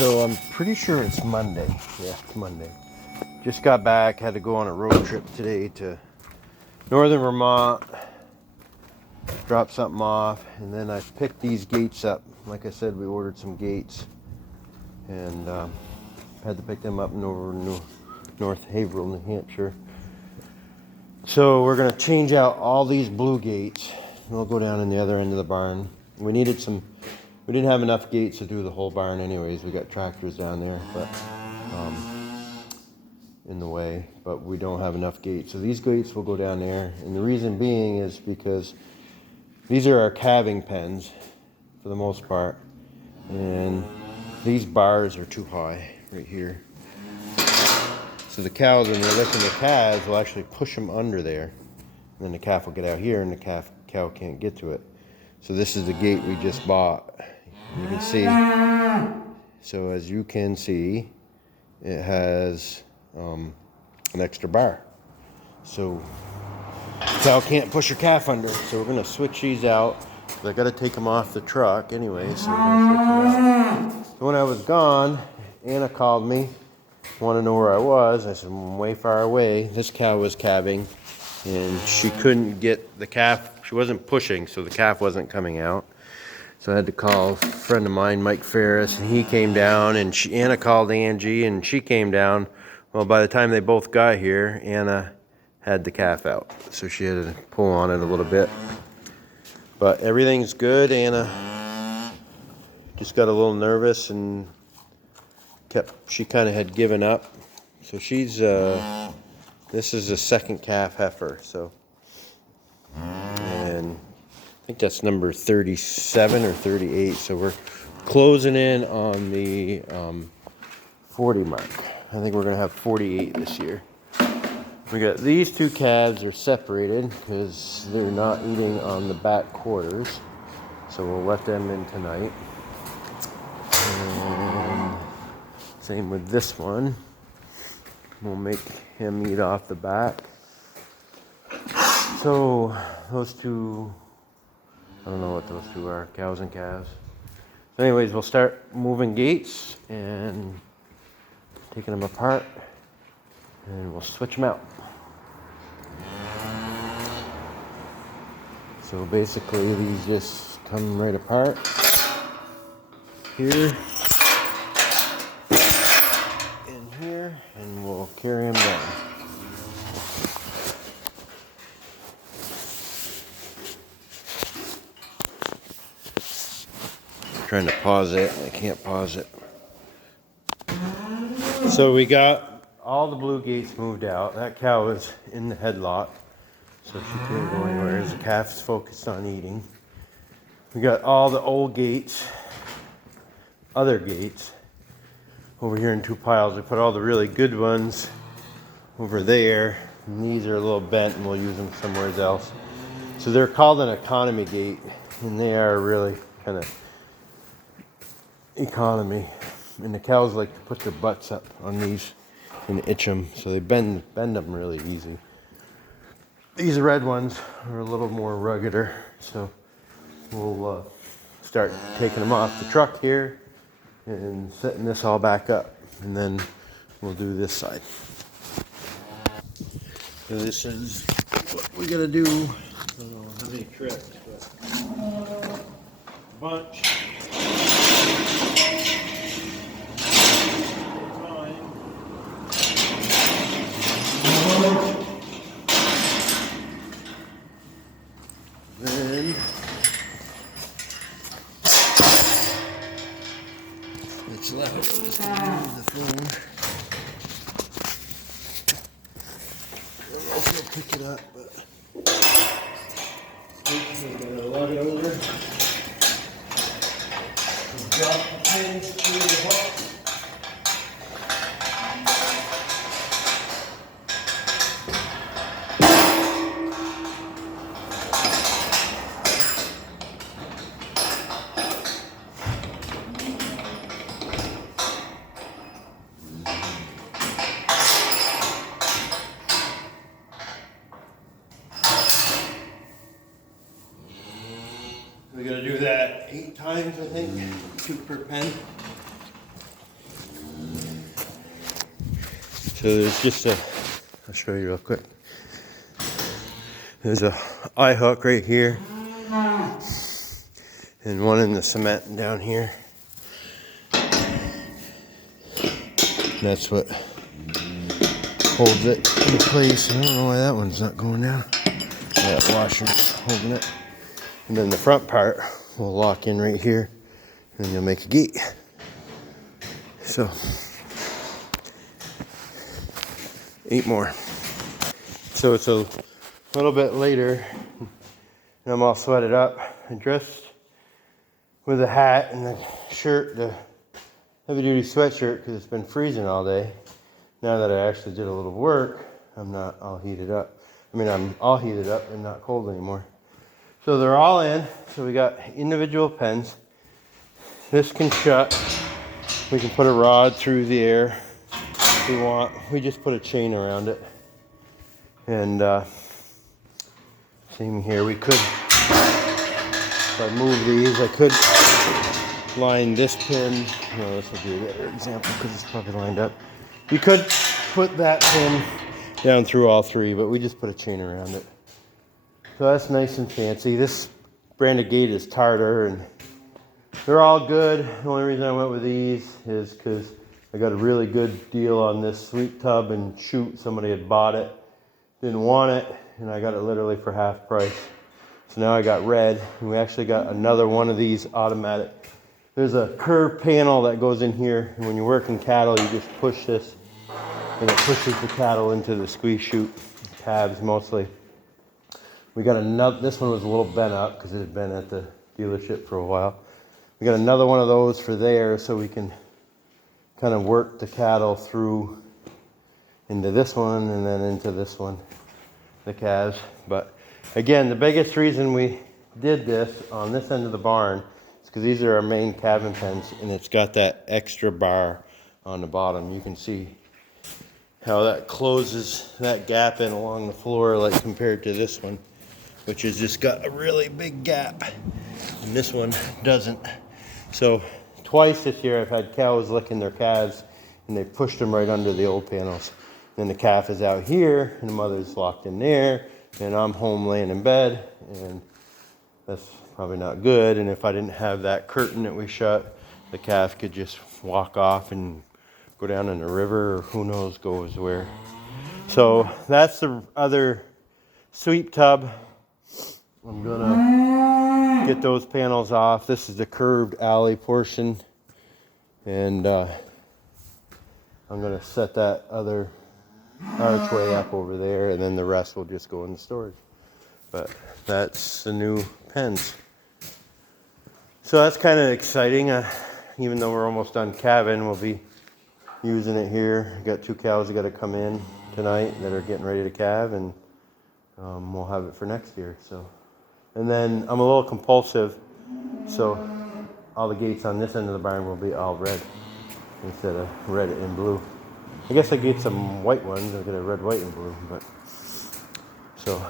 So I'm pretty sure it's Monday. Yeah, it's Monday. Just got back, had to go on a road trip today to northern Vermont, drop something off, and then I picked these gates up. Like I said, we ordered some gates and had to pick them up in North Haverhill, New Hampshire. So we're gonna change out all these blue gates. We'll go down in the other end of the barn. We didn't have enough gates to do the whole barn anyways. We got tractors down there, but in the way, but we don't have enough gates. So these gates will go down there. And the reason being is because these are our calving pens for the most part. And these bars are too high right here. So the cows, when they're licking the calves, will actually push them under there. And then the calf will get out here and the cow can't get to it. So this is the gate we just bought. You can see. So as you can see, it has an extra bar. So the cow can't push her calf under. So we're gonna switch these out. I gotta take them off the truck anyway, so we're gonna switch them out. So when I was gone, Anna called me, wanted to know where I was. I said, I'm way far away. This cow was calving and she couldn't get the calf. She wasn't pushing, so the calf wasn't coming out. So I had to call a friend of mine, Mike Ferris, and he came down, and Anna called Angie, and she came down. Well, by the time they both got here, Anna had the calf out, so she had to pull on it a little bit. But everything's good. Anna just got a little nervous and she kind of had given up. So she's, this is a second calf heifer, so. And I think that's number 37 or 38, so we're closing in on the 40 mark. I think we're gonna have 48 this year. We got these two calves are separated because they're not eating on the back quarters, so we'll let them in tonight. And same with this one. We'll make him eat off the back. So those two, I don't know what those two are, cows and calves. So anyways, we'll start moving gates and taking them apart, and we'll switch them out. So basically these just come right apart here and here, and we'll carry them down. Trying to pause it, I can't pause it. So we got all the blue gates moved out. That cow is in the headlock, so she can't go anywhere as the calf's focused on eating. We got all the old gates, other gates, over here in two piles. We put all the really good ones over there, and these are a little bent and we'll use them somewhere else. So they're called an economy gate, and they are really kind of economy. And the cows like to put their butts up on these and itch them, so they bend them really easy. These red ones are a little more ruggeder, so we'll start taking them off the truck here and setting this all back up, and then we'll do this side. So this is what we gotta do. I don't know how many tricks, but a bunch. Then it's left. I'm just gonna move the phone. I don't know if you'll pick it up, but I'm gonna lug it over. Drop the pins through the box. We're gonna do that 8 times, I think, 2 per pen. So there's just a, I'll show you real quick. There's a eye hook right here, and one in the cement down here. And that's what holds it in place. I don't know why that one's not going down. That washer's holding it. And then the front part will lock in right here, and then you'll make a gate. So 8 more. So it's a little bit later, and I'm all sweated up. I dressed with a hat and a shirt, the heavy-duty sweatshirt, because it's been freezing all day. Now that I actually did a little work, I'm not all heated up. I mean, I'm all heated up and not cold anymore. So they're all in. So we got individual pens. This can shut. We can put a rod through the air if we want. We just put a chain around it. And same here. We could, if I move these, I could line this pin. No, this will be a better example because it's probably lined up. You could put that pin down through all 3, but we just put a chain around it. So that's nice and fancy. This brand of gate is Tartar, and they're all good. The only reason I went with these is because I got a really good deal on this sweep tub and chute. Somebody had bought it, didn't want it, and I got it literally for half price. So now I got red, and we actually got another one of these automatic. There's a curved panel that goes in here, and when you're working cattle, you just push this, and it pushes the cattle into the squeeze chute, calves mostly. We got another, this one was a little bent up because it had been at the dealership for a while. We got another one of those for there so we can kind of work the cattle through into this one and then into this one, the calves. But again, the biggest reason we did this on this end of the barn is because these are our main calving pens, and it's got that extra bar on the bottom. You can see how that closes that gap in along the floor, like compared to this one, which has just got a really big gap, and this one doesn't. So twice this year I've had cows licking their calves, and they pushed them right under the old panels. Then the calf is out here, and the mother's locked in there, and I'm home laying in bed, and that's probably not good. And if I didn't have that curtain that we shut, the calf could just walk off and go down in the river, or who knows goes where. So that's the other sweep tub. I'm gonna get those panels off. This is the curved alley portion, and I'm gonna set that other archway up over there, and then the rest will just go in the storage. But that's the new pens. So that's kind of exciting. Even though we're almost done calving, we'll be using it here. Got 2 cows that got to come in tonight that are getting ready to calve, and we'll have it for next year. So, and then I'm a little compulsive, so all the gates on this end of the barn will be all red instead of red and blue. I guess I get some white ones. I get a red, white, and blue. But so,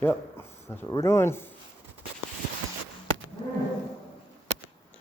yep, that's what we're doing.